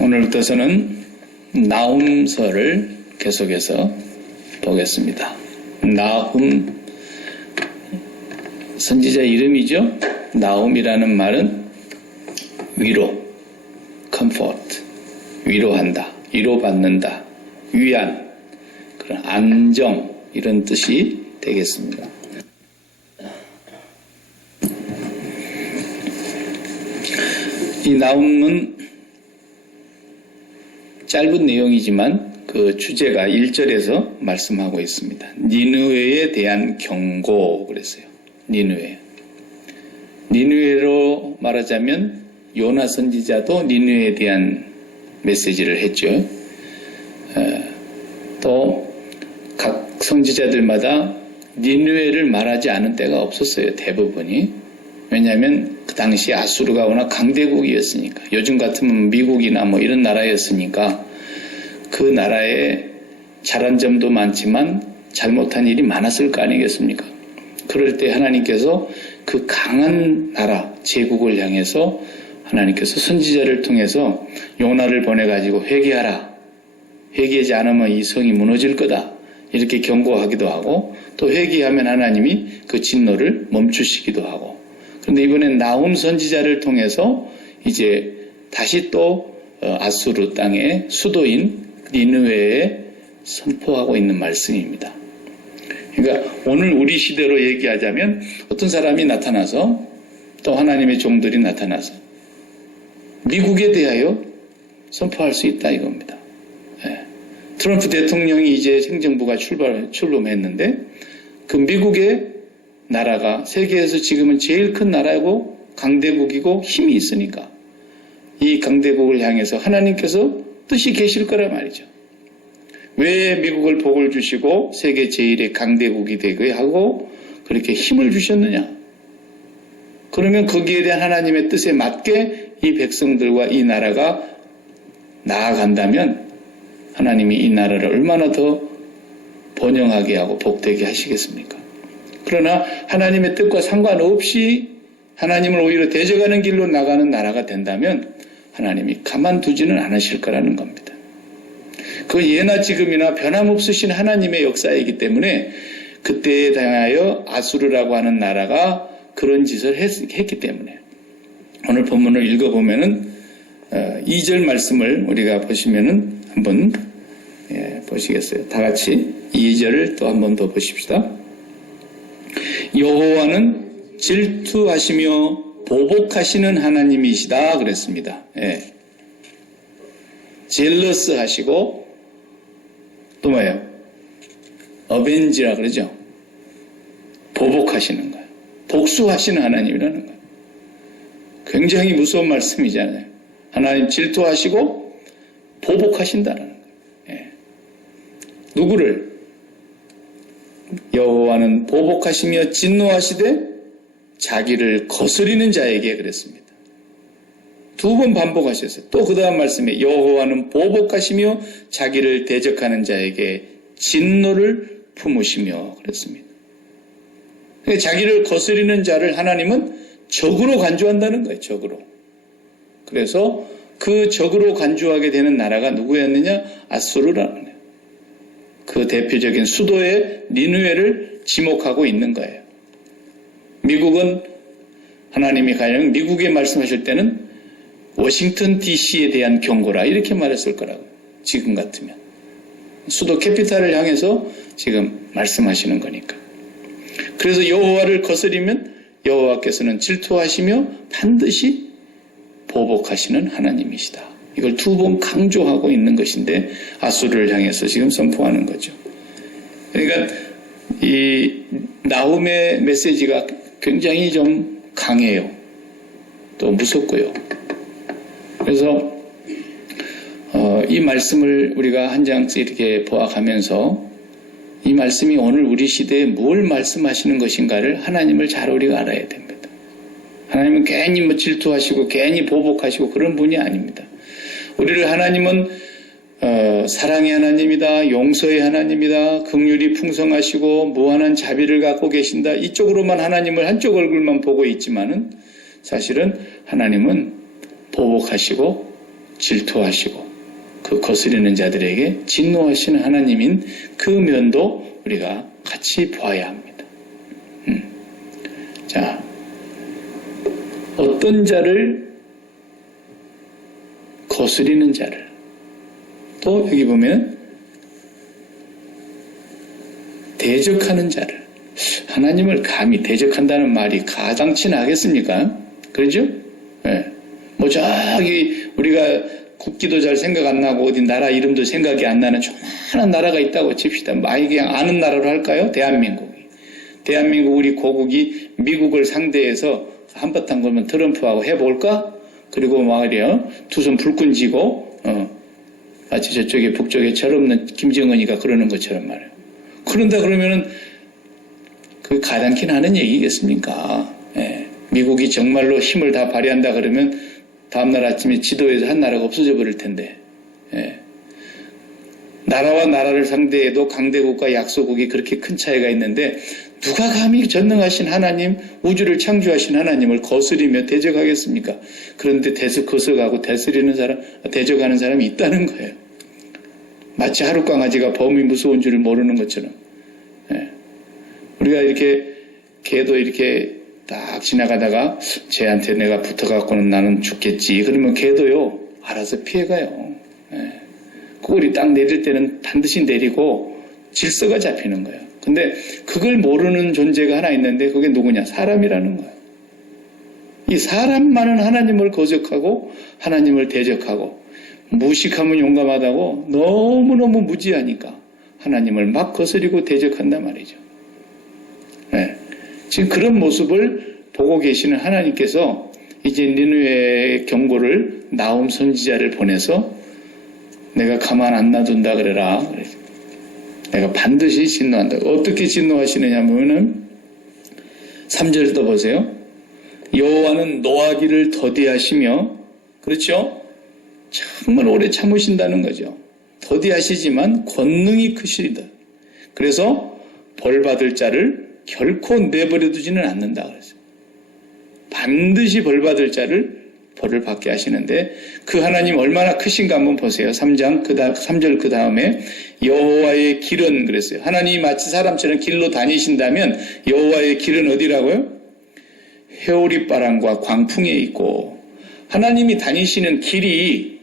오늘부터서는 나훔서를 계속해서 보겠습니다. 나훔, 선지자 이름이죠. 나훔이라는 말은 위로, comfort, 위로한다, 위로받는다, 위안, 그런 안정, 이런 뜻이 되겠습니다. 이 나훔은 짧은 내용이지만 그 주제가 1절에서 말씀하고 있습니다. 니느웨에 대한 경고 그랬어요. 니느웨로 말하자면 요나 선지자도 니느웨에 대한 메시지를 했죠. 또 각 선지자들마다 니느웨를 말하지 않은 때가 없었어요. 대부분이. 왜냐하면 그 당시 아수르가 워낙 강대국이었으니까, 요즘 같으면 미국이나 뭐 이런 나라였으니까 그 나라에 잘한 점도 많지만 잘못한 일이 많았을 거 아니겠습니까? 그럴 때 하나님께서 그 강한 나라 제국을 향해서 하나님께서 선지자를 통해서 요나를 보내가지고 회개하라, 회개하지 않으면 이 성이 무너질 거다, 이렇게 경고하기도 하고, 또 회개하면 하나님이 그 진노를 멈추시기도 하고. 그런데 이번엔 나훔 선지자를 통해서 이제 다시 또 아수르 땅의 수도인 니느웨에 선포하고 있는 말씀입니다. 그러니까 오늘 우리 시대로 얘기하자면 어떤 사람이 나타나서, 또 하나님의 종들이 나타나서 미국에 대하여 선포할 수 있다 이겁니다. 트럼프 대통령이 이제 행정부가 출범했는데 그 미국의 나라가 세계에서 지금은 제일 큰 나라고 강대국이고 힘이 있으니까 이 강대국을 향해서 하나님께서 뜻이 계실 거란 말이죠. 왜 미국을 복을 주시고 세계 제일의 강대국이 되게 하고 그렇게 힘을 주셨느냐? 그러면 거기에 대한 하나님의 뜻에 맞게 이 백성들과 이 나라가 나아간다면 하나님이 이 나라를 얼마나 더 번영하게 하고 복되게 하시겠습니까? 그러나 하나님의 뜻과 상관없이 하나님을 오히려 대적하는 길로 나가는 나라가 된다면 하나님이 가만두지는 않으실 거라는 겁니다. 그 예나 지금이나 변함없으신 하나님의 역사이기 때문에 그때에 대하여 아수르라고 하는 나라가 그런 짓을 했기 때문에 오늘 본문을 읽어보면은 2절 말씀을 우리가 보시면은 한번 보시겠어요? 다 같이 2절을 또 한 번 더 보십시다. 여호와는 질투하시며 보복하시는 하나님이시다 그랬습니다. 젤러스 하시고 또 뭐예요? 어벤지라 그러죠. 보복하시는 거예요. 복수하시는 하나님이라는 거예요. 굉장히 무서운 말씀이잖아요. 하나님 질투하시고 보복하신다는 거예요. 누구를? 여호와는 보복하시며 진노하시되 자기를 거스리는 자에게 그랬습니다. 2번 반복하셨어요. 또 그 다음 말씀에 여호와는 보복하시며 자기를 대적하는 자에게 진노를 품으시며 그랬습니다. 자기를 거스리는 자를 하나님은 적으로 간주한다는 거예요. 적으로. 그래서 그 적으로 간주하게 되는 나라가 누구였느냐? 아수르라는 거예요. 그 대표적인 수도의 니느웨를 지목하고 있는 거예요. 미국은 하나님이 가령 미국에 말씀하실 때는 워싱턴 DC에 대한 경고라 이렇게 말했을 거라고. 지금 같으면 수도 캐피탈을 향해서 지금 말씀하시는 거니까. 그래서 여호와를 거스리면 여호와께서는 질투하시며 반드시 보복하시는 하나님이시다. 이걸 2번 강조하고 있는 것인데 아수르를 향해서 지금 선포하는 거죠. 그러니까 이 나훔의 메시지가 굉장히 좀 강해요. 또 무섭고요. 그래서 이 말씀을 우리가 한 장씩 이렇게 보아가면서 이 말씀이 오늘 우리 시대에 뭘 말씀하시는 것인가를 하나님을 잘 우리가 알아야 됩니다. 하나님은 괜히 뭐 질투하시고 괜히 보복하시고 그런 분이 아닙니다. 우리를 하나님은 사랑의 하나님이다, 용서의 하나님이다, 긍휼이 풍성하시고 무한한 자비를 갖고 계신다, 이쪽으로만 하나님을 한쪽 얼굴만 보고 있지만은 사실은 하나님은 보복하시고 질투하시고 그 거스리는 자들에게 진노하시는 하나님인 그 면도 우리가 같이 보아야 합니다. 자, 어떤 자를 거스리는 자를, 또 여기 보면 대적하는 자를, 하나님을 감히 대적한다는 말이 가당치나 하겠습니까? 그러죠? 네. 뭐 저기 우리가 국기도 잘 생각 안 나고 어디 나라 이름도 생각이 안 나는 조그마한 나라가 있다고 칩시다. 많이 그냥 아는 나라로 할까요? 대한민국 우리 고국이 미국을 상대해서 한바탕 걸면 트럼프하고 해볼까? 그리고 말이야 두 손 불끈 쥐고 마치 저쪽에 북쪽에 철없는 김정은이가 그러는 것처럼 말이에요. 그런다 그러면은 그 가당키는 하는 얘기겠습니까? 예. 미국이 정말로 힘을 다 발휘한다 그러면 다음날 아침에 지도에서 한 나라가 없어져 버릴 텐데. 예. 나라와 나라를 상대해도 강대국과 약소국이 그렇게 큰 차이가 있는데 누가 감히 전능하신 하나님, 우주를 창조하신 하나님을 거스리며 대적하겠습니까? 그런데 거스가고 대적하는 사람이 있다는 거예요. 마치 하룻강아지가 범이 무서운 줄을 모르는 것처럼. 예. 우리가 이렇게 개도 이렇게 딱 지나가다가 쟤한테 내가 붙어갖고는 나는 죽겠지. 그러면 개도요 알아서 피해가요. 예. 꼬리 딱 내릴 때는 반드시 내리고 질서가 잡히는 거예요. 근데 그걸 모르는 존재가 하나 있는데 그게 누구냐? 사람이라는 거예요. 이 사람만은 하나님을 거적하고 하나님을 대적하고 무식하면 용감하다고 너무너무 무지하니까 하나님을 막 거스리고 대적한단 말이죠. 네. 지금 그런 모습을 보고 계시는 하나님께서 이제 니느웨의 경고를 나홈 선지자를 보내서 내가 가만 안 놔둔다 그래라. 내가 반드시 진노한다. 어떻게 진노하시느냐 하면은 3절 또 보세요. 여호와는 노하기를 더디하시며, 그렇죠? 정말 오래 참으신다는 거죠. 더디하시지만 권능이 크시리다. 그래서 벌 받을 자를 결코 내버려 두지는 않는다 그랬어요. 반드시 벌 받을 자를 벌을 받게 하시는데 그 하나님 얼마나 크신가 한번 보세요. 3절 그 다음에 여호와의 길은 그랬어요. 하나님이 마치 사람처럼 길로 다니신다면 여호와의 길은 어디라고요? 회오리바람과 광풍에 있고, 하나님이 다니시는 길이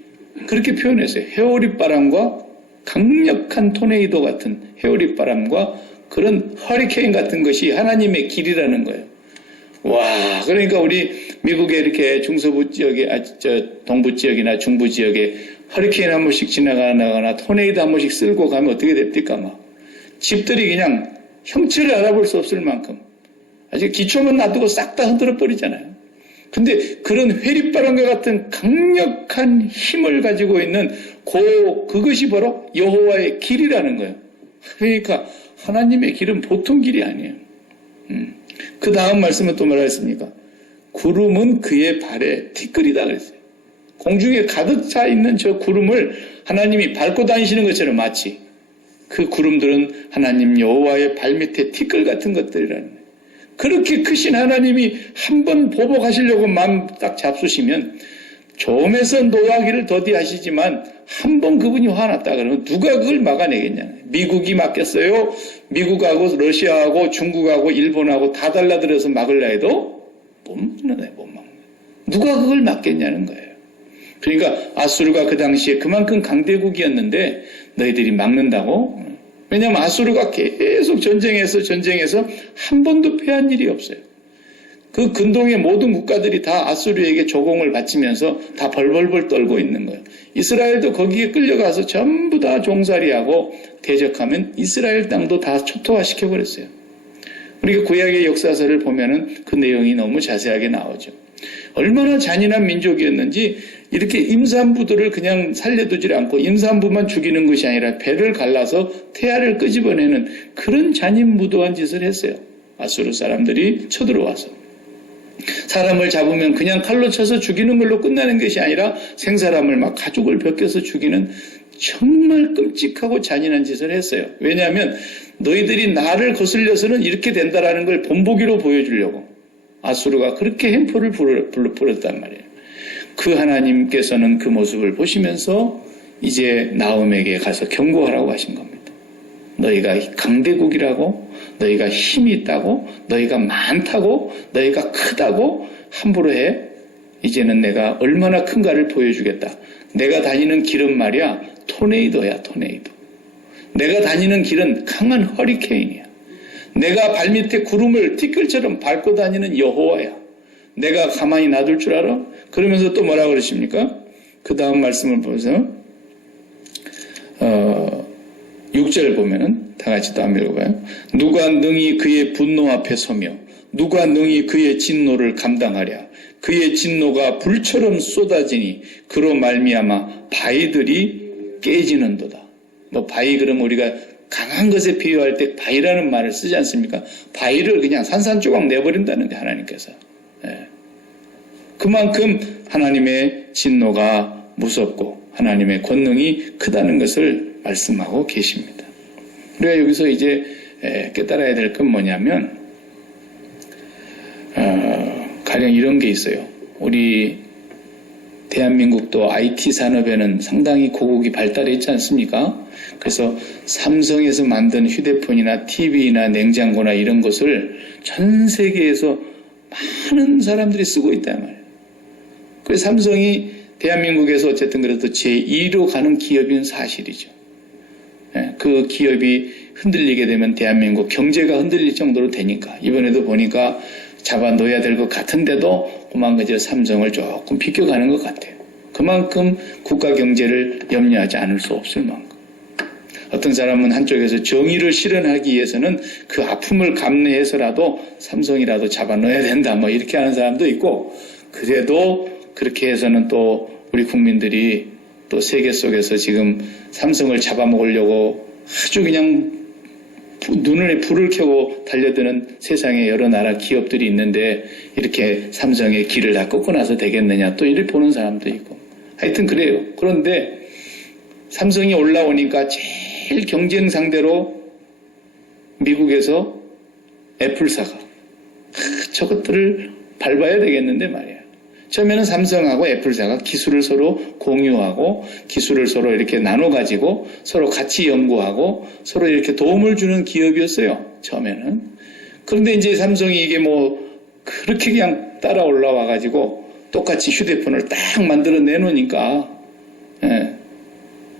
그렇게 표현했어요. 회오리바람과 강력한 토네이도 같은 회오리바람과 그런 허리케인 같은 것이 하나님의 길이라는 거예요. 와, 그러니까 우리 미국의 이렇게 중서부 지역에, 동부 지역이나 중부 지역에 허리케인 한 번씩 지나가거나 토네이도 한 번씩 쓸고 가면 어떻게 됩니까? 막 집들이 그냥 형체를 알아볼 수 없을 만큼 아직 기초만 놔두고 싹 다 흔들어 버리잖아요. 근데 그런 회리바람과 같은 강력한 힘을 가지고 있는 그것이 바로 여호와의 길이라는 거예요. 그러니까 하나님의 길은 보통 길이 아니에요. 그 다음 말씀은 또 뭐라 했습니까? 구름은 그의 발에 티끌이다 그랬어요. 공중에 가득 차 있는 저 구름을 하나님이 밟고 다니시는 것처럼 마치 그 구름들은 하나님 여호와의 발밑에 티끌 같은 것들이라는 거예요. 그렇게 크신 하나님이 한번 보복하시려고 마음 딱 잡수시면 좀에서 노하기를 더디하시지만 한번 그분이 화났다 그러면 누가 그걸 막아내겠냐. 미국이 막겠어요. 미국하고 러시아하고 중국하고 일본하고 다 달라들어서 막으려 해도 못 막는 거예요. 못 막는 거예요. 누가 그걸 막겠냐는 거예요. 그러니까 아수르가 그 당시에 그만큼 강대국이었는데 너희들이 막는다고? 왜냐하면 아수르가 계속 전쟁해서 한 번도 패한 일이 없어요. 그 근동의 모든 국가들이 다 아수르에게 조공을 바치면서 다 벌벌벌 떨고 있는 거예요. 이스라엘도 거기에 끌려가서 전부 다 종살이하고 대적하면 이스라엘 땅도 다 초토화시켜버렸어요. 우리가 구약의 역사서를 보면은 그 내용이 너무 자세하게 나오죠. 얼마나 잔인한 민족이었는지 이렇게 임산부들을 그냥 살려두지 않고 임산부만 죽이는 것이 아니라 배를 갈라서 태아를 끄집어내는 그런 잔인무도한 짓을 했어요. 아수르 사람들이 쳐들어와서. 사람을 잡으면 그냥 칼로 쳐서 죽이는 걸로 끝나는 것이 아니라 생사람을 막 가죽을 벗겨서 죽이는 정말 끔찍하고 잔인한 짓을 했어요. 왜냐하면 너희들이 나를 거슬려서는 이렇게 된다라는 걸 본보기로 보여주려고 아수르가 그렇게 횡포를 불었단 말이에요. 그 하나님께서는 그 모습을 보시면서 이제 나홈에게 가서 경고하라고 하신 겁니다. 너희가 강대국이라고, 너희가 힘이 있다고, 너희가 많다고, 너희가 크다고 함부로 해. 이제는 내가 얼마나 큰가를 보여주겠다. 내가 다니는 길은 말이야, 토네이도야, 토네이도. 내가 다니는 길은 강한 허리케인이야. 내가 발밑에 구름을 티끌처럼 밟고 다니는 여호와야. 내가 가만히 놔둘 줄 알아? 그러면서 또 뭐라고 그러십니까? 그 다음 말씀을 보세요. 6절 보면은 다 같이 또 한번 읽어봐요. 누가 능히 그의 분노 앞에 서며 누가 능히 그의 진노를 감당하랴. 그의 진노가 불처럼 쏟아지니 그로 말미암아 바위들이 깨지는도다. 뭐 바위 그러면 우리가 강한 것에 비유할 때 바위라는 말을 쓰지 않습니까? 바위를 그냥 산산조각 내버린다는 게 하나님께서. 예. 그만큼 하나님의 진노가 무섭고 하나님의 권능이 크다는 것을 말씀하고 계십니다. 우리가 여기서 이제 깨달아야 될 건 뭐냐면 가령 이런 게 있어요. 우리 대한민국도 IT 산업에는 상당히 고국이 발달해 있지 않습니까? 그래서 삼성에서 만든 휴대폰이나 TV나 냉장고나 이런 것을 전 세계에서 많은 사람들이 쓰고 있단 말이에요. 그래서 삼성이 대한민국에서 어쨌든 그래도 제2로 가는 기업인 사실이죠. 그 기업이 흔들리게 되면 대한민국 경제가 흔들릴 정도로 되니까 이번에도 보니까 잡아놓아야 될 것 같은데도 그만 그저 삼성을 조금 비껴가는 것 같아요. 그만큼 국가 경제를 염려하지 않을 수 없을 만큼. 어떤 사람은 한쪽에서 정의를 실현하기 위해서는 그 아픔을 감내해서라도 삼성이라도 잡아넣어야 된다 뭐 이렇게 하는 사람도 있고, 그래도 그렇게 해서는 또 우리 국민들이 또 세계 속에서 지금 삼성을 잡아먹으려고 아주 그냥 눈에 불을 켜고 달려드는 세상의 여러 나라 기업들이 있는데 이렇게 삼성의 길을 다 꺾고 나서 되겠느냐 또 이렇게 보는 사람도 있고, 하여튼 그래요. 그런데 삼성이 올라오니까 제일 경쟁 상대로 미국에서 애플사가 저것들을 밟아야 되겠는데 말이야. 처음에는 삼성하고 애플사가 기술을 서로 공유하고 기술을 서로 이렇게 나눠가지고 서로 같이 연구하고 서로 이렇게 도움을 주는 기업이었어요. 처음에는. 그런데 이제 삼성이 이게 뭐 그렇게 그냥 따라 올라와가지고 똑같이 휴대폰을 딱 만들어 내놓으니까,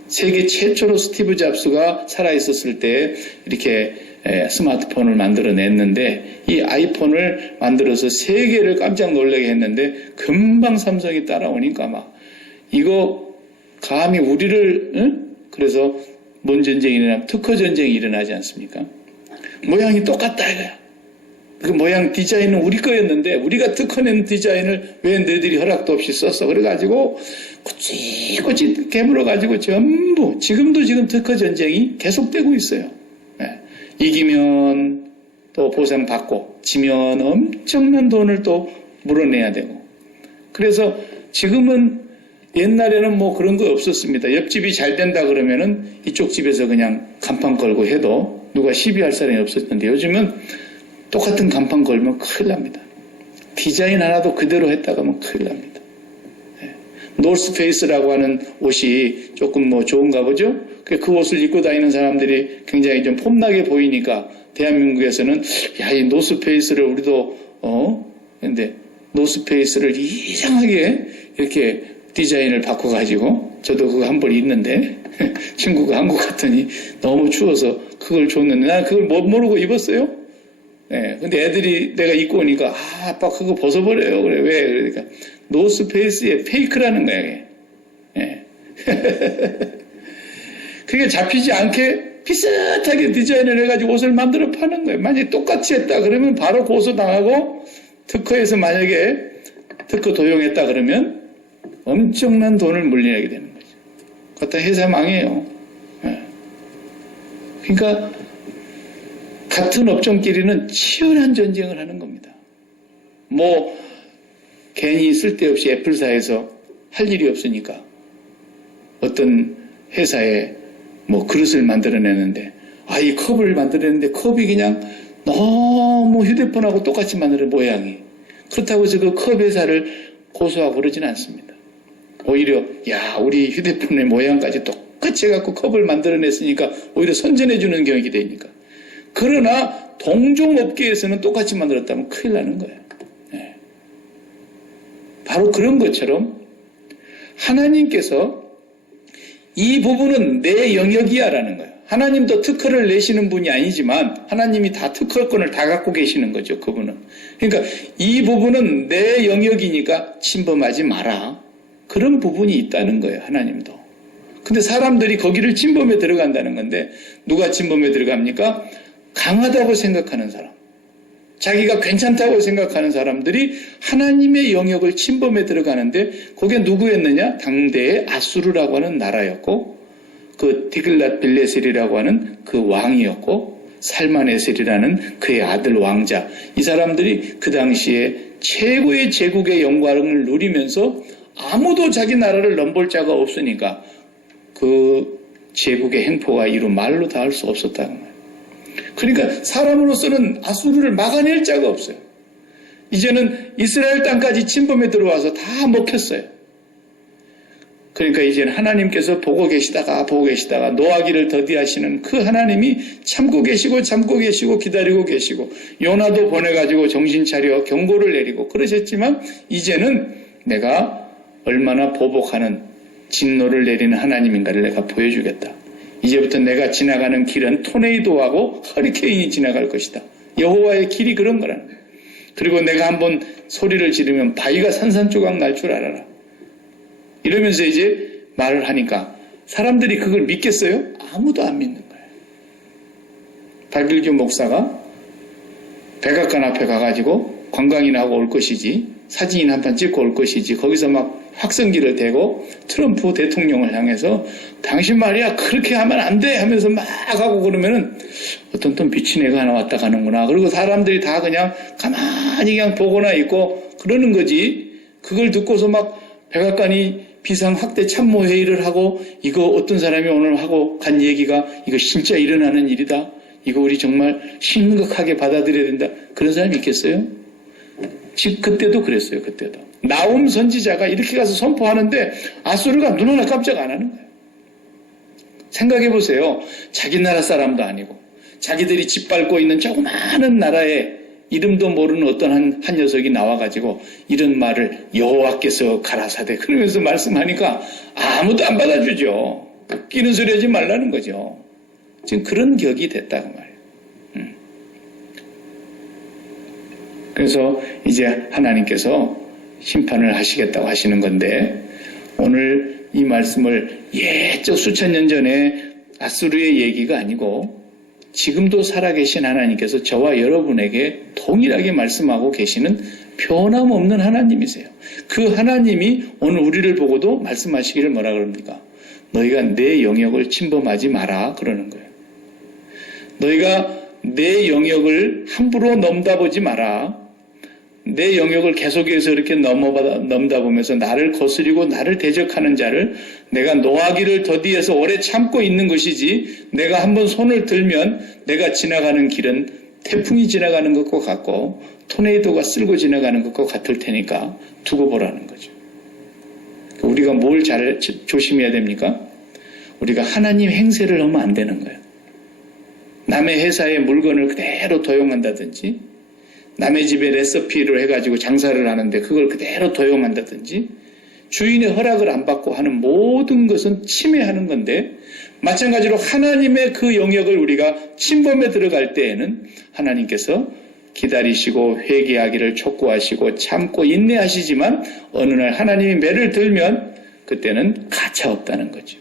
세계 최초로 스티브 잡스가 살아있었을 때 이렇게 스마트폰을 만들어냈는데 이 아이폰을 만들어서 세계를 깜짝 놀라게 했는데 금방 삼성이 따라오니까 막 이거 감히 우리를 그래서 뭔 전쟁이 일어나면 특허 전쟁이 일어나지 않습니까? 모양이 똑같다 이거야. 그 모양 디자인은 우리 거였는데 우리가 특허낸 디자인을 왜 너희들이 허락도 없이 썼어? 그래가지고 꼬치꼬치 깨물어가지고 전부 지금도 지금 특허 전쟁이 계속되고 있어요. 이기면 또 보상받고 지면 엄청난 돈을 또 물어내야 되고. 그래서 지금은 옛날에는 뭐 그런 거 없었습니다. 옆집이 잘 된다 그러면은 이쪽 집에서 그냥 간판 걸고 해도 누가 시비할 사람이 없었는데 요즘은 똑같은 간판 걸면 큰일 납니다. 디자인 하나도 그대로 했다가 하면 큰일 납니다. 노스페이스라고 하는 옷이 조금 뭐 좋은가 보죠? 그 옷을 입고 다니는 사람들이 굉장히 좀 폼나게 보이니까 대한민국에서는 야, 이 노스페이스를 우리도 근데 노스페이스를 이상하게 이렇게 디자인을 바꿔가지고 저도 그거 한 벌 입는데 친구가 한국 갔더니 너무 추워서 그걸 줬는데 난 그걸 못 모르고 입었어요. 근데 애들이 내가 입고 오니까 아빠 그거 벗어버려요. 그래 왜? 그러니까 노스페이스의 페이크라는 거야. 그게 잡히지 않게 비슷하게 디자인을 해가지고 옷을 만들어 파는 거예요. 만약에 똑같이 했다 그러면 바로 고소당하고 특허에서 만약에 특허 도용했다 그러면 엄청난 돈을 물려내게 되는 거죠. 그것도 회사 망해요. 그러니까 같은 업종끼리는 치열한 전쟁을 하는 겁니다. 뭐 괜히 쓸데없이 애플사에서 할 일이 없으니까 어떤 회사에 뭐 그릇을 만들어내는데 이 컵을 만들어내는데 컵이 그냥 너무 휴대폰하고 똑같이 만드는 모양이. 그렇다고 해서 그 컵 회사를 고소하고 그러지는 않습니다. 오히려 야 우리 휴대폰의 모양까지 똑같이 해갖고 컵을 만들어냈으니까 오히려 선전해주는 경우가 되니까. 그러나 동종업계에서는 똑같이 만들었다면 큰일 나는 거예요. 네. 바로 그런 것처럼 하나님께서 이 부분은 내 영역이야 라는 거예요. 하나님도 특허를 내시는 분이 아니지만 하나님이 다 특허권을 다 갖고 계시는 거죠. 그분은. 그러니까 이 부분은 내 영역이니까 침범하지 마라. 그런 부분이 있다는 거예요. 하나님도. 근데 사람들이 거기를 침범해 들어간다는 건데 누가 침범해 들어갑니까? 강하다고 생각하는 사람. 자기가 괜찮다고 생각하는 사람들이 하나님의 영역을 침범해 들어가는데 그게 누구였느냐? 당대의 아수르라고 하는 나라였고 그 디글랏 빌레셀이라고 하는 그 왕이었고 살만에셀이라는 그의 아들 왕자. 이 사람들이 그 당시에 최고의 제국의 영광을 누리면서 아무도 자기 나라를 넘볼 자가 없으니까 그 제국의 행포가 이루 말로 다 할 수 없었다는 거예요. 그러니까 사람으로서는 아수르를 막아낼 자가 없어요. 이제는 이스라엘 땅까지 침범해 들어와서 다 먹혔어요. 그러니까 이제는 하나님께서 보고 계시다가 노하기를 더디하시는 그 하나님이 참고 계시고 기다리고 계시고 요나도 보내가지고 정신 차려 경고를 내리고 그러셨지만 이제는 내가 얼마나 보복하는 진노를 내리는 하나님인가를 내가 보여주겠다. 이제부터 내가 지나가는 길은 토네이도하고 허리케인이 지나갈 것이다. 여호와의 길이 그런 거라는 거예요. 그리고 내가 한번 소리를 지르면 바위가 산산조각 날 줄 알아라. 이러면서 이제 말을 하니까 사람들이 그걸 믿겠어요? 아무도 안 믿는 거예요. 박일규 목사가 백악관 앞에 가가지고 관광이나 하고 올 것이지 사진이나 한 판 찍고 올 것이지 거기서 막 확성기를 대고 트럼프 대통령을 향해서 당신 말이야 그렇게 하면 안 돼 하면서 막 하고 그러면은 어떤 또 미친 애가 하나 왔다 가는구나. 그리고 사람들이 다 그냥 가만히 그냥 보거나 있고 그러는 거지. 그걸 듣고서 막 백악관이 비상확대 참모회의를 하고 이거 어떤 사람이 오늘 하고 간 얘기가 이거 진짜 일어나는 일이다. 이거 우리 정말 심각하게 받아들여야 된다. 그런 사람이 있겠어요? 즉 그때도 그랬어요. 그때도. 나움 선지자가 이렇게 가서 선포하는데 아수르가 눈 하나 깜짝 안 하는 거예요. 생각해 보세요. 자기 나라 사람도 아니고 자기들이 짓밟고 있는 조그마한 나라에 이름도 모르는 어떤 한 녀석이 나와가지고 이런 말을 여호와께서 가라사대 그러면서 말씀하니까 아무도 안 받아주죠. 웃기는 소리 하지 말라는 거죠. 지금 그런 격이 됐다고 말이에요. 그래서 이제 하나님께서 심판을 하시겠다고 하시는 건데 오늘 이 말씀을 옛적 수천 년 전에 아수르의 얘기가 아니고 지금도 살아계신 하나님께서 저와 여러분에게 동일하게 말씀하고 계시는 변함없는 하나님이세요. 그 하나님이 오늘 우리를 보고도 말씀하시기를 뭐라 그럽니까? 너희가 내 영역을 침범하지 마라 그러는 거예요. 너희가 내 영역을 함부로 넘다보지 마라. 내 영역을 계속해서 이렇게 넘다보면서 나를 거스리고 나를 대적하는 자를 내가 노하기를 더디해서 오래 참고 있는 것이지 내가 한번 손을 들면 내가 지나가는 길은 태풍이 지나가는 것과 같고 토네이도가 쓸고 지나가는 것과 같을 테니까 두고 보라는 거죠. 우리가 뭘 잘 조심해야 됩니까? 우리가 하나님 행세를 하면 안 되는 거예요. 남의 회사의 물건을 그대로 도용한다든지 남의 집에 레시피를 해가지고 장사를 하는데 그걸 그대로 도용한다든지 주인의 허락을 안 받고 하는 모든 것은 침해하는 건데 마찬가지로 하나님의 그 영역을 우리가 침범에 들어갈 때에는 하나님께서 기다리시고 회개하기를 촉구하시고 참고 인내하시지만 어느 날 하나님이 매를 들면 그때는 가차없다는 거죠.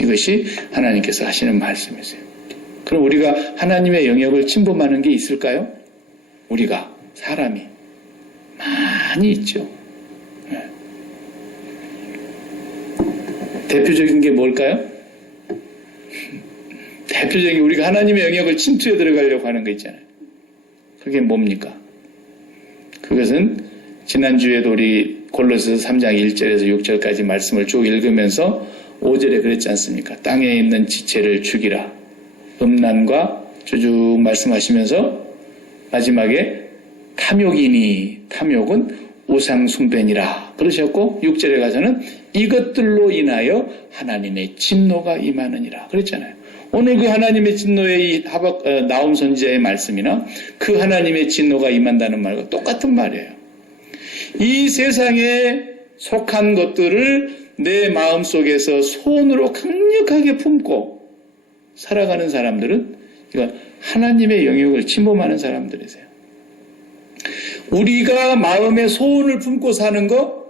이것이 하나님께서 하시는 말씀이세요. 그럼 우리가 하나님의 영역을 침범하는 게 있을까요? 우리가 사람이 많이 있죠. 대표적인 게 뭘까요? 대표적인 우리가 하나님의 영역을 침투해 들어가려고 하는 거 있잖아요. 그게 뭡니까? 그것은 지난주에도 우리 골로새서 3장 1절에서 6절까지 말씀을 쭉 읽으면서 5절에 그랬지 않습니까? 땅에 있는 지체를 죽이라. 음란과 쭉 말씀하시면서 마지막에 탐욕이니 탐욕은 우상 숭배니라 그러셨고 6절에 가서는 이것들로 인하여 하나님의 진노가 임하느니라 그랬잖아요. 오늘 그 하나님의 진노의 이 나움 선지자의 말씀이나 그 하나님의 진노가 임한다는 말과 똑같은 말이에요. 이 세상에 속한 것들을 내 마음속에서 소원으로 강력하게 품고 살아가는 사람들은 이건 하나님의 영역을 침범하는 사람들이세요. 우리가 마음에 소원을 품고 사는 거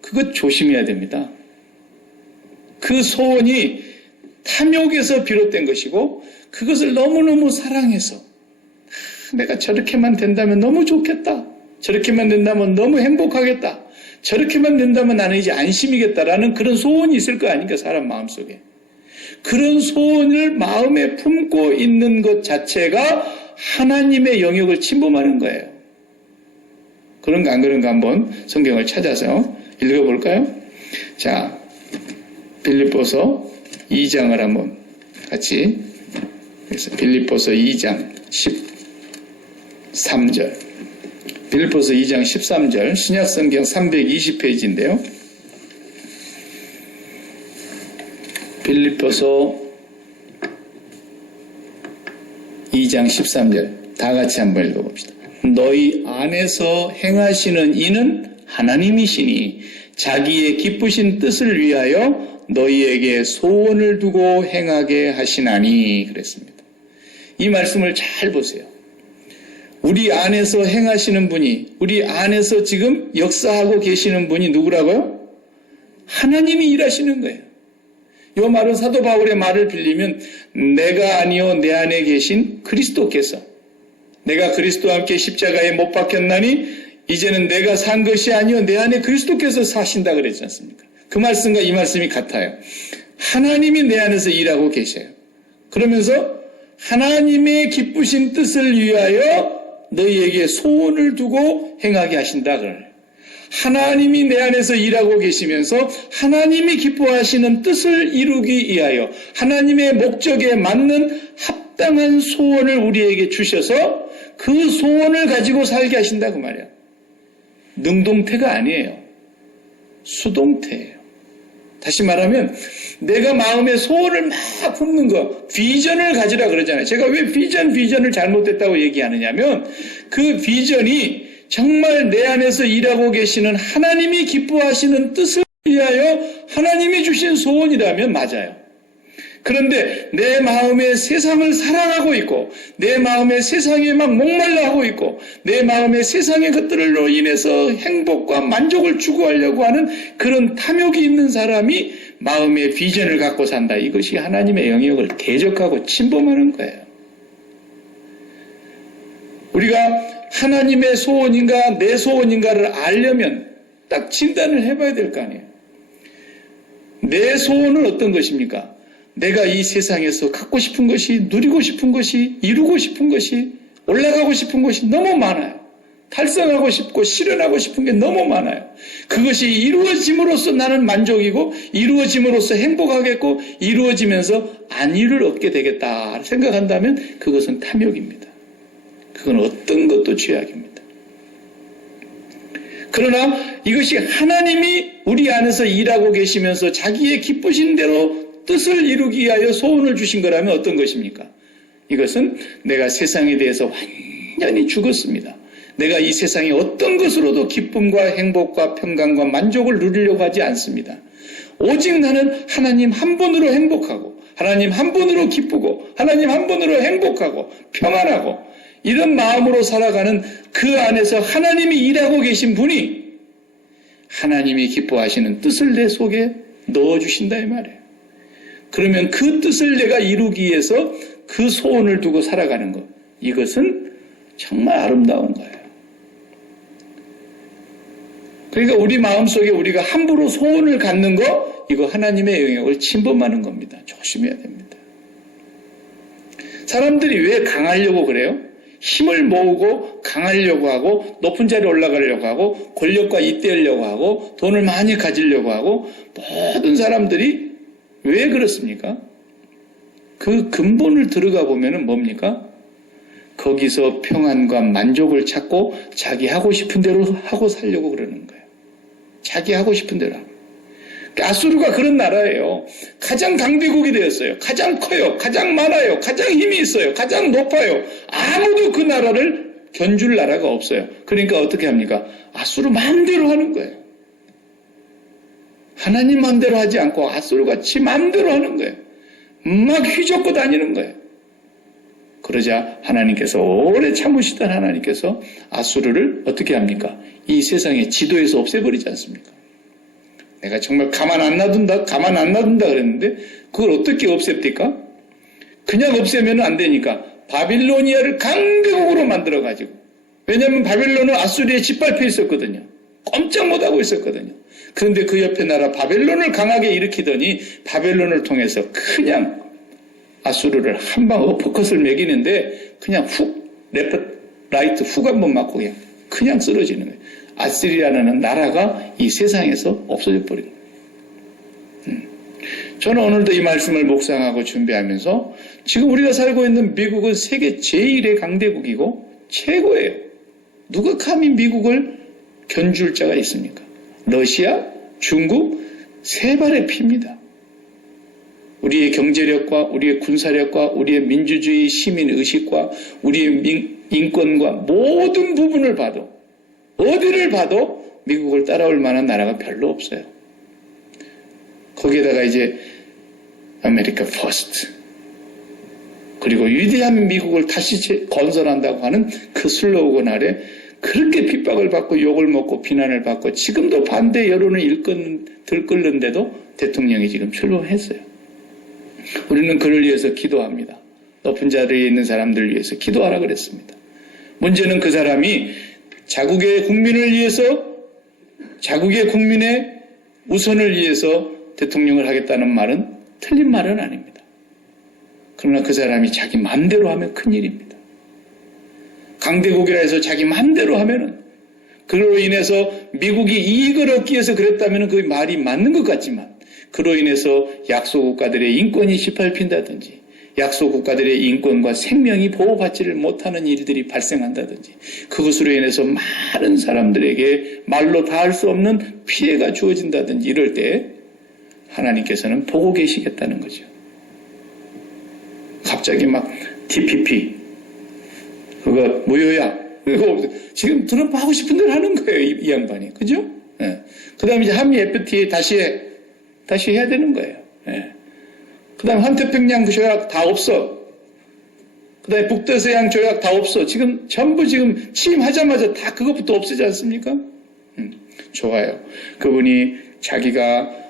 그거 조심해야 됩니다. 그 소원이 탐욕에서 비롯된 것이고 그것을 너무너무 사랑해서 내가 저렇게만 된다면 너무 좋겠다. 저렇게만 된다면 너무 행복하겠다. 저렇게만 된다면 나는 이제 안심이겠다라는 그런 소원이 있을 거 아닙니까? 사람 마음속에. 그런 소원을 마음에 품고 있는 것 자체가 하나님의 영역을 침범하는 거예요. 그런가 안 그런가 한번 성경을 찾아서 읽어볼까요? 자, 빌립보서 2장을 한번 같이 그래서 빌립보서 2장 13절 빌립보서 2장 13절 신약성경 320페이지인데요. 빌립보서 2장 13절 다 같이 한번 읽어봅시다. 너희 안에서 행하시는 이는 하나님이시니 자기의 기쁘신 뜻을 위하여 너희에게 소원을 두고 행하게 하시나니 그랬습니다. 이 말씀을 잘 보세요. 우리 안에서 행하시는 분이 우리 안에서 지금 역사하고 계시는 분이 누구라고요? 하나님이 일하시는 거예요. 이 말은 사도 바울의 말을 빌리면 내가 아니요 내 안에 계신 그리스도께서 내가 그리스도와 함께 십자가에 못 박혔나니 이제는 내가 산 것이 아니요 내 안에 그리스도께서 사신다 그랬지 않습니까? 그 말씀과 이 말씀이 같아요. 하나님이 내 안에서 일하고 계셔요. 그러면서 하나님의 기쁘신 뜻을 위하여 너희에게 소원을 두고 행하게 하신다 그래요. 하나님이 내 안에서 일하고 계시면서 하나님이 기뻐하시는 뜻을 이루기 위하여 하나님의 목적에 맞는 합당한 소원을 우리에게 주셔서 그 소원을 가지고 살게 하신다고 말이야. 능동태가 아니에요. 수동태예요. 다시 말하면 내가 마음에 소원을 막 품는 거, 비전을 가지라 그러잖아요. 제가 왜 비전을 잘못됐다고 얘기하느냐면 그 비전이 정말 내 안에서 일하고 계시는 하나님이 기뻐하시는 뜻을 위하여 하나님이 주신 소원이라면 맞아요. 그런데 내 마음에 세상을 사랑하고 있고 내 마음에 세상에 막 목말라 하고 있고 내 마음에 세상의 것들로 인해서 행복과 만족을 추구하려고 하는 그런 탐욕이 있는 사람이 마음의 비전을 갖고 산다. 이것이 하나님의 영역을 대적하고 침범하는 거예요. 우리가 하나님의 소원인가 내 소원인가를 알려면 딱 진단을 해봐야 될 거 아니에요. 내 소원은 어떤 것입니까? 내가 이 세상에서 갖고 싶은 것이, 누리고 싶은 것이, 이루고 싶은 것이, 올라가고 싶은 것이 너무 많아요. 달성하고 싶고 실현하고 싶은 게 너무 많아요. 그것이 이루어짐으로써 나는 만족이고 이루어짐으로써 행복하겠고 이루어지면서 안위를 얻게 되겠다 생각한다면 그것은 탐욕입니다. 그건 어떤 것도 죄악입니다. 그러나 이것이 하나님이 우리 안에서 일하고 계시면서 자기의 기쁘신 대로 뜻을 이루기 위하여 소원을 주신 거라면 어떤 것입니까? 이것은 내가 세상에 대해서 완전히 죽었습니다. 내가 이 세상의 어떤 것으로도 기쁨과 행복과 평강과 만족을 누리려고 하지 않습니다. 오직 나는 하나님 한 분으로 행복하고 하나님 한 분으로 기쁘고 하나님 한 분으로 행복하고 평안하고 이런 마음으로 살아가는 그 안에서 하나님이 일하고 계신 분이 하나님이 기뻐하시는 뜻을 내 속에 넣어주신다 이 말이에요. 그러면 그 뜻을 내가 이루기 위해서 그 소원을 두고 살아가는 것, 이것은 정말 아름다운 거예요. 그러니까 우리 마음속에 우리가 함부로 소원을 갖는 거, 이거 하나님의 영역을 침범하는 겁니다. 조심해야 됩니다. 사람들이 왜 강하려고 그래요? 힘을 모으고 강하려고 하고 높은 자리에 올라가려고 하고 권력과 잇대려고 하고 돈을 많이 가지려고 하고 모든 사람들이 왜 그렇습니까? 그 근본을 들어가 보면은 뭡니까? 거기서 평안과 만족을 찾고 자기 하고 싶은 대로 하고 살려고 그러는 거예요. 자기 하고 싶은 대로 하고. 아수르가 그런 나라예요. 가장 강대국이 되었어요. 가장 커요. 가장 많아요. 가장 힘이 있어요. 가장 높아요. 아무도 그 나라를 견줄 나라가 없어요. 그러니까 어떻게 합니까? 아수르 마음대로 하는 거예요. 하나님 마음대로 하지 않고 아수르가 지 마음대로 하는 거예요. 막 휘젓고 다니는 거예요. 그러자 하나님께서 오래 참으시던 하나님께서 아수르를 어떻게 합니까? 이 세상의 지도에서 없애버리지 않습니까? 내가 정말 가만 안 놔둔다 그랬는데 그걸 어떻게 없앱니까? 그냥 없애면 안 되니까 바빌로니아를 강대국으로 만들어가지고, 왜냐하면 바빌론은 아수리에 짓밟혀 있었거든요. 꼼짝 못하고 있었거든요. 그런데 그 옆에 나라 바벨론을 강하게 일으키더니 바벨론을 통해서 그냥 아수르를 한 방 어퍼컷을 매기는데 그냥 라이트 훅 한번 맞고 그냥 쓰러지는 거예요. 아스리아라는 나라가 이 세상에서 없어져 버린 거예요. 저는 오늘도 이 말씀을 묵상하고 준비하면서 지금 우리가 살고 있는 미국은 세계 제1의 강대국이고 최고예요. 누가 감히 미국을 견줄 자가 있습니까? 러시아, 중국, 세 발의 피입니다. 우리의 경제력과 우리의 군사력과 우리의 민주주의 시민의식과 우리의 인권과 모든 부분을 봐도, 어디를 봐도 미국을 따라올 만한 나라가 별로 없어요. 거기에다가 이제 아메리카 퍼스트, 그리고 위대한 미국을 다시 건설한다고 하는 그 슬로건 아래 그렇게 핍박을 받고 욕을 먹고 비난을 받고 지금도 반대 여론을 들끓는데도 대통령이 지금 출범했어요. 우리는 그를 위해서 기도합니다. 높은 자리에 있는 사람들을 위해서 기도하라 그랬습니다. 문제는 그 사람이 자국의 국민을 위해서, 자국의 국민의 우선을 위해서 대통령을 하겠다는 말은 틀린 말은 아닙니다. 그러나 그 사람이 자기 마음대로 하면 큰일입니다. 강대국이라 해서 자기 마음대로 하면은, 그로 인해서 미국이 이익을 얻기 위해서 그랬다면 그 말이 맞는 것 같지만, 그로 인해서 약소국가들의 인권이 짓밟힌다든지, 약소국가들의 인권과 생명이 보호받지를 못하는 일들이 발생한다든지, 그것으로 인해서 많은 사람들에게 말로 다 할 수 없는 피해가 주어진다든지 이럴 때 하나님께서는 보고 계시겠다는 거죠. 갑자기 막 TPP, 그거 무효야, 그리고 지금 트럼프 하고 싶은 대로 하는 거예요, 이 양반이. 그죠? 예. 그 다음에 이제 한미 FTA 다시 해야 되는 거예요. 예. 그 다음에 환태평양 조약 다 없어. 그 다음에 북대서양 조약 다 없어. 지금 전부 지금 취임하자마자 다 그것부터 없애지 않습니까? 좋아요. 그분이 자기가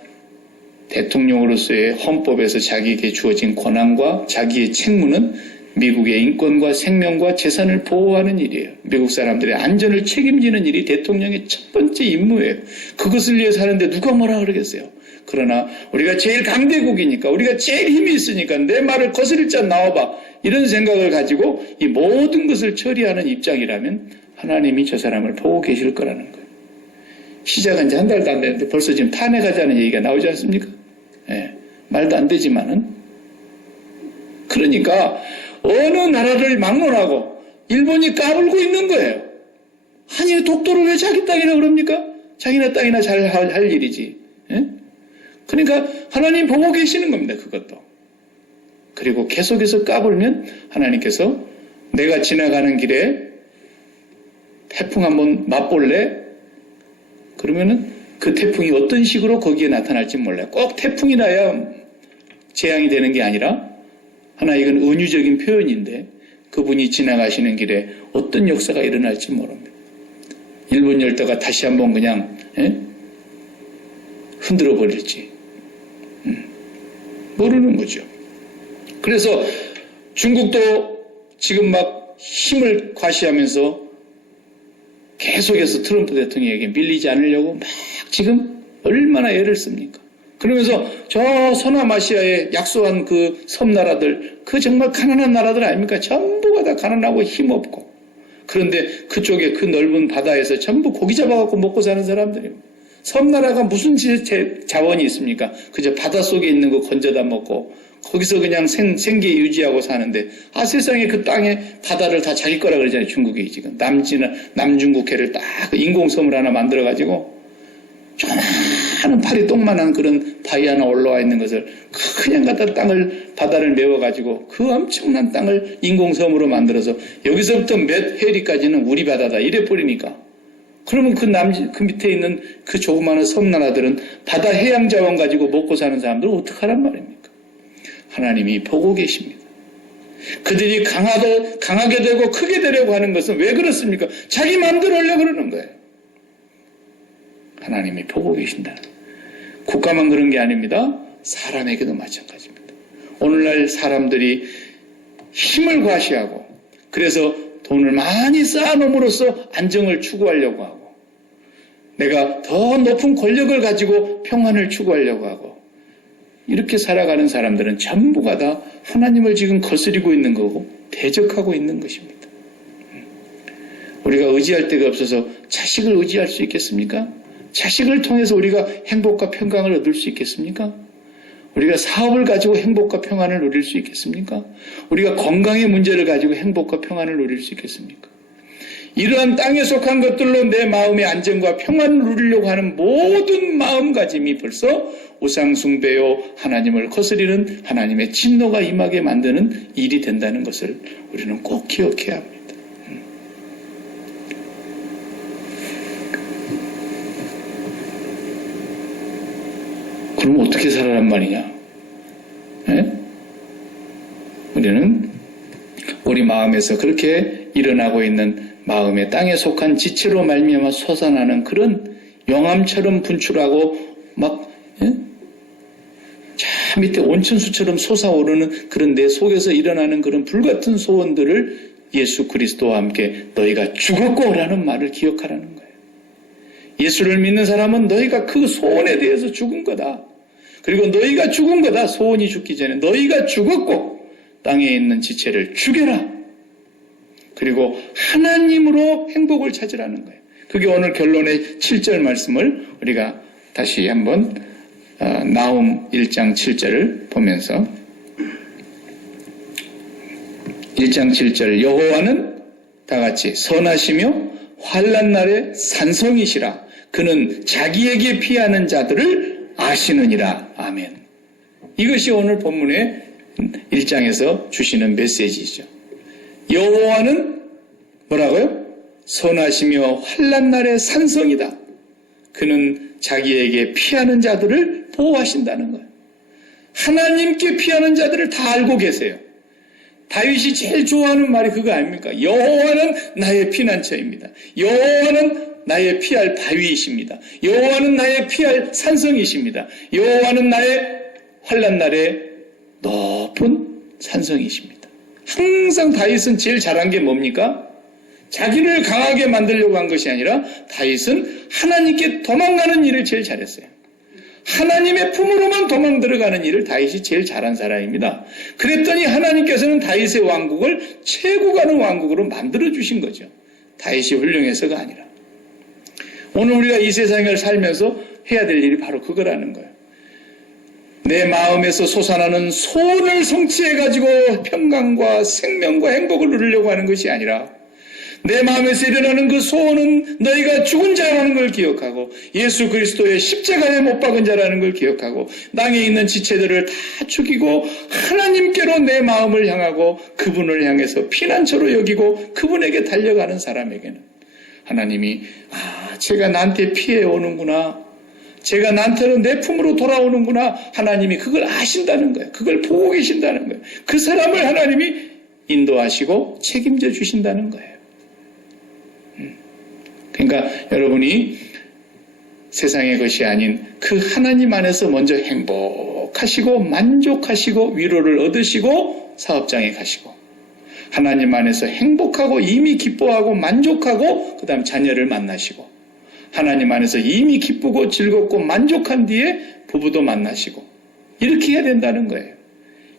대통령으로서의 헌법에서 자기에게 주어진 권한과 자기의 책무는 미국의 인권과 생명과 재산을 보호하는 일이에요. 미국 사람들의 안전을 책임지는 일이 대통령의 첫 번째 임무예요. 그것을 위해서 하는데 누가 뭐라 그러겠어요? 그러나 우리가 제일 강대국이니까, 우리가 제일 힘이 있으니까 내 말을 거스릴 자 나와봐, 이런 생각을 가지고 이 모든 것을 처리하는 입장이라면 하나님이 저 사람을 보고 계실 거라는 거예요. 시작한 지 한 달도 안 됐는데 벌써 지금 탄핵하자는 얘기가 나오지 않습니까? 예, 말도 안 되지만은. 그러니까 어느 나라를 막론하고 일본이 까불고 있는 거예요. 아니, 독도를 왜 자기 땅이라 그럽니까? 자기네 땅이나 잘 할 일이지. 예? 그러니까 하나님 보고 계시는 겁니다, 그것도. 그리고 계속해서 까불면 하나님께서 내가 지나가는 길에 태풍 한번 맛볼래? 그러면은 그 태풍이 어떤 식으로 거기에 나타날지 몰라요. 꼭 태풍이 나야 재앙이 되는 게 아니라, 하나 이건 은유적인 표현인데 그분이 지나가시는 길에 어떤 역사가 일어날지 모릅니다. 일본 열도가 다시 한번 그냥 흔들어 버릴지 모르는 거죠. 그래서 중국도 지금 막 힘을 과시하면서 계속해서 트럼프 대통령에게 밀리지 않으려고 막 지금 얼마나 애를 씁니까? 그러면서 저 서남아시아의 약소한 그 섬나라들, 그 정말 가난한 나라들 아닙니까? 전부가 다 가난하고 힘없고, 그런데 그쪽에 그 넓은 바다에서 전부 고기 잡아갖고 먹고 사는 사람들입니다. 섬나라가 무슨 자원이 있습니까? 그저 바닷속에 있는 거 건져다 먹고 거기서 그냥 생계 유지하고 사는데, 세상에 그 땅에 바다를 다 자기 거라 그러잖아요. 중국이 지금. 남중국해를 딱 인공섬을 하나 만들어가지고, 조그마한 파리 똥만한 그런 바위 하나 올라와 있는 것을 그냥 갖다 바다를 메워가지고 그 엄청난 땅을 인공섬으로 만들어서 여기서부터 몇 해리까지는 우리 바다다. 이래 버리니까. 그러면 그 밑에 있는 그 조그마한 섬나라들은 바다 해양 자원 가지고 먹고 사는 사람들은 어떡하란 말입니까? 하나님이 보고 계십니다. 그들이 강하게 되고 크게 되려고 하는 것은 왜 그렇습니까? 자기 마음대로 하려고 그러는 거예요. 하나님이 보고 계신다. 국가만 그런 게 아닙니다. 사람에게도 마찬가지입니다. 오늘날 사람들이 힘을 과시하고 그래서 돈을 많이 쌓아놓음으로써 안정을 추구하려고 하고 내가 더 높은 권력을 가지고 평안을 추구하려고 하고 이렇게 살아가는 사람들은 전부가 다 하나님을 지금 거스리고 있는 거고 대적하고 있는 것입니다. 우리가 의지할 데가 없어서 자식을 의지할 수 있겠습니까? 자식을 통해서 우리가 행복과 평강을 얻을 수 있겠습니까? 우리가 사업을 가지고 행복과 평안을 누릴 수 있겠습니까? 우리가 건강의 문제를 가지고 행복과 평안을 누릴 수 있겠습니까? 이러한 땅에 속한 것들로 내 마음의 안정과 평안을 누리려고 하는 모든 마음가짐이 벌써 우상숭배요 하나님을 거스리는 하나님의 진노가 임하게 만드는 일이 된다는 것을 우리는 꼭 기억해야 합니다. 그럼 어떻게 살아란 말이냐? 네? 우리는 우리 마음에서 그렇게 일어나고 있는 마음의 땅에 속한 지체로 말미암아 솟아나는 그런 용암처럼 분출하고 막 저 밑에 온천수처럼 솟아오르는 그런 내 속에서 일어나는 그런 불같은 소원들을 예수 그리스도와 함께 너희가 죽었고 라는 말을 기억하라는 거예요. 예수를 믿는 사람은 너희가 그 소원에 대해서 죽은 거다. 그리고 너희가 죽은 거다. 소원이 죽기 전에 너희가 죽었고 땅에 있는 지체를 죽여라. 그리고 하나님으로 행복을 찾으라는 거예요. 그게 오늘 결론의 7절 말씀을 우리가 다시 한번 나훔 1장 7절을 보면서 1장 7절 여호와는 다같이 선하시며 환난 날에 산성이시라. 그는 자기에게 피하는 자들을 아시느니라. 아멘. 이것이 오늘 본문의 1장에서 주시는 메시지죠. 여호와는 뭐라고요? 선하시며 환난 날의 산성이다. 그는 자기에게 피하는 자들을 보호하신다는 거예요. 하나님께 피하는 자들을 다 알고 계세요. 다윗이 제일 좋아하는 말이 그거 아닙니까? 여호와는 나의 피난처입니다. 여호와는 나의 피할 바위이십니다. 여호와는 나의 피할 산성이십니다. 여호와는 나의 환난 날에 높은 산성이십니다. 항상 다윗은 제일 잘한 게 뭡니까? 자기를 강하게 만들려고 한 것이 아니라 다윗은 하나님께 도망가는 일을 제일 잘했어요. 하나님의 품으로만 도망 들어가는 일을 다윗이 제일 잘한 사람입니다. 그랬더니 하나님께서는 다윗의 왕국을 최고 가는 왕국으로 만들어주신 거죠. 다윗이 훌륭해서가 아니라. 오늘 우리가 이 세상을 살면서 해야 될 일이 바로 그거라는 거예요. 내 마음에서 솟아나는 소원을 성취해가지고 평강과 생명과 행복을 누리려고 하는 것이 아니라 내 마음에서 일어나는 그 소원은 너희가 죽은 자라는 걸 기억하고 예수 그리스도의 십자가에 못 박은 자라는 걸 기억하고 땅에 있는 지체들을 다 죽이고 하나님께로 내 마음을 향하고 그분을 향해서 피난처로 여기고 그분에게 달려가는 사람에게는 하나님이 제가 나한테 피해 오는구나. 제가 나한테는 내 품으로 돌아오는구나. 하나님이 그걸 아신다는 거예요. 그걸 보고 계신다는 거예요. 그 사람을 하나님이 인도하시고 책임져 주신다는 거예요. 그러니까 여러분이 세상의 것이 아닌 그 하나님 안에서 먼저 행복하시고 만족하시고 위로를 얻으시고 사업장에 가시고 하나님 안에서 행복하고 이미 기뻐하고 만족하고 그 다음 자녀를 만나시고 하나님 안에서 이미 기쁘고 즐겁고 만족한 뒤에 부부도 만나시고 이렇게 해야 된다는 거예요.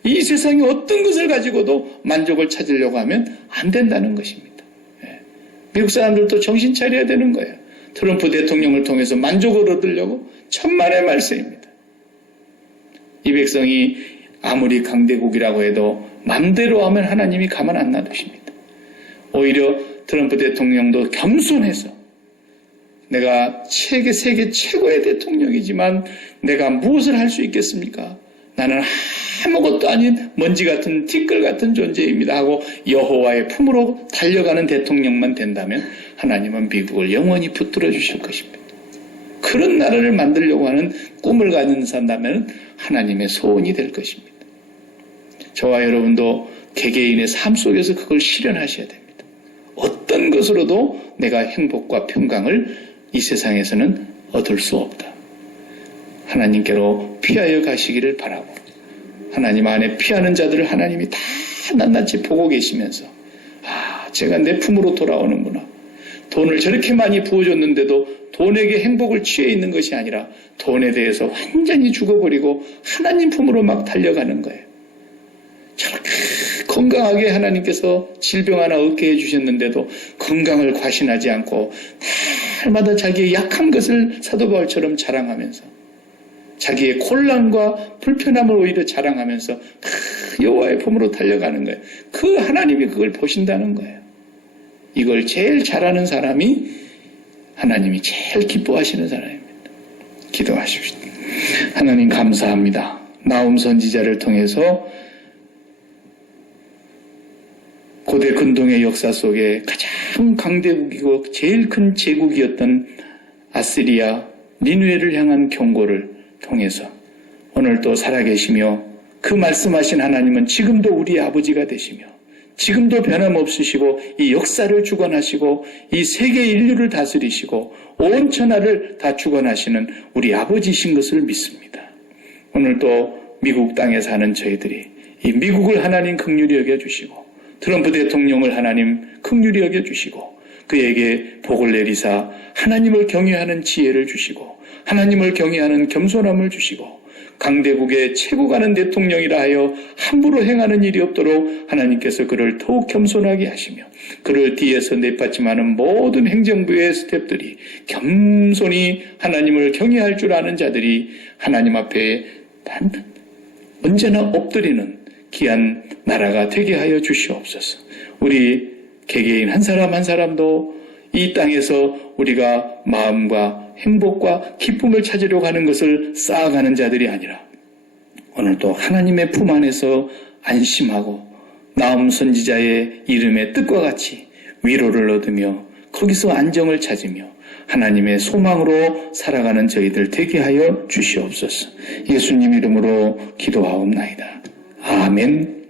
이 세상에 어떤 것을 가지고도 만족을 찾으려고 하면 안 된다는 것입니다. 미국 사람들도 정신 차려야 되는 거예요. 트럼프 대통령을 통해서 만족을 얻으려고 천만의 말씀입니다. 이 백성이 아무리 강대국이라고 해도 맘대로 하면 하나님이 가만 안 놔두십니다. 오히려 트럼프 대통령도 겸손해서 내가 세계 최고의 대통령이지만 내가 무엇을 할 수 있겠습니까? 나는 아무것도 아닌 먼지 같은 티끌 같은 존재입니다 하고 여호와의 품으로 달려가는 대통령만 된다면 하나님은 미국을 영원히 붙들어 주실 것입니다. 그런 나라를 만들려고 하는 꿈을 가진 산다면 하나님의 소원이 될 것입니다. 저와 여러분도 개개인의 삶 속에서 그걸 실현하셔야 됩니다. 어떤 것으로도 내가 행복과 평강을 이 세상에서는 얻을 수 없다. 하나님께로 피하여 가시기를 바라고 하나님 안에 피하는 자들을 하나님이 다 낱낱이 보고 계시면서 제가 내 품으로 돌아오는구나. 돈을 저렇게 많이 부어줬는데도 돈에게 행복을 취해 있는 것이 아니라 돈에 대해서 완전히 죽어버리고 하나님 품으로 막 달려가는 거예요. 저렇게 건강하게 하나님께서 질병 하나 얻게 해주셨는데도 건강을 과신하지 않고 날마다 자기의 약한 것을 사도 바울처럼 자랑하면서 자기의 곤란과 불편함을 오히려 자랑하면서 여호와의 품으로 달려가는 거예요. 그 하나님이 그걸 보신다는 거예요. 이걸 제일 잘하는 사람이 하나님이 제일 기뻐하시는 사람입니다. 기도하십시오. 하나님 감사합니다. 나훔 선지자를 통해서 고대 근동의 역사 속에 가장 강대국이고 제일 큰 제국이었던 아시리아 니느웨를 향한 경고를 통해서 오늘 또 살아계시며 그 말씀하신 하나님은 지금도 우리의 아버지가 되시며 지금도 변함없으시고 이 역사를 주관하시고 이 세계 인류를 다스리시고 온 천하를 다 주관하시는 우리 아버지이신 것을 믿습니다. 오늘 또 미국 땅에 사는 저희들이 이 미국을 하나님 긍휼히 여겨주시고 트럼프 대통령을 하나님 긍휼히 여겨주시고 그에게 복을 내리사 하나님을 경외하는 지혜를 주시고 하나님을 경외하는 겸손함을 주시고 강대국의 최고 가는 대통령이라 하여 함부로 행하는 일이 없도록 하나님께서 그를 더욱 겸손하게 하시며 그를 뒤에서 내받침하는 모든 행정부의 스태프들이 겸손히 하나님을 경외할 줄 아는 자들이 하나님 앞에 언제나 엎드리는 귀한 나라가 되게 하여 주시옵소서. 우리 개개인 한 사람 한 사람도 이 땅에서 우리가 마음과 행복과 기쁨을 찾으려고 하는 것을 쌓아가는 자들이 아니라 오늘도 하나님의 품 안에서 안심하고 나훔 선지자의 이름의 뜻과 같이 위로를 얻으며 거기서 안정을 찾으며 하나님의 소망으로 살아가는 저희들 되게 하여 주시옵소서. 예수님 이름으로 기도하옵나이다. 아멘.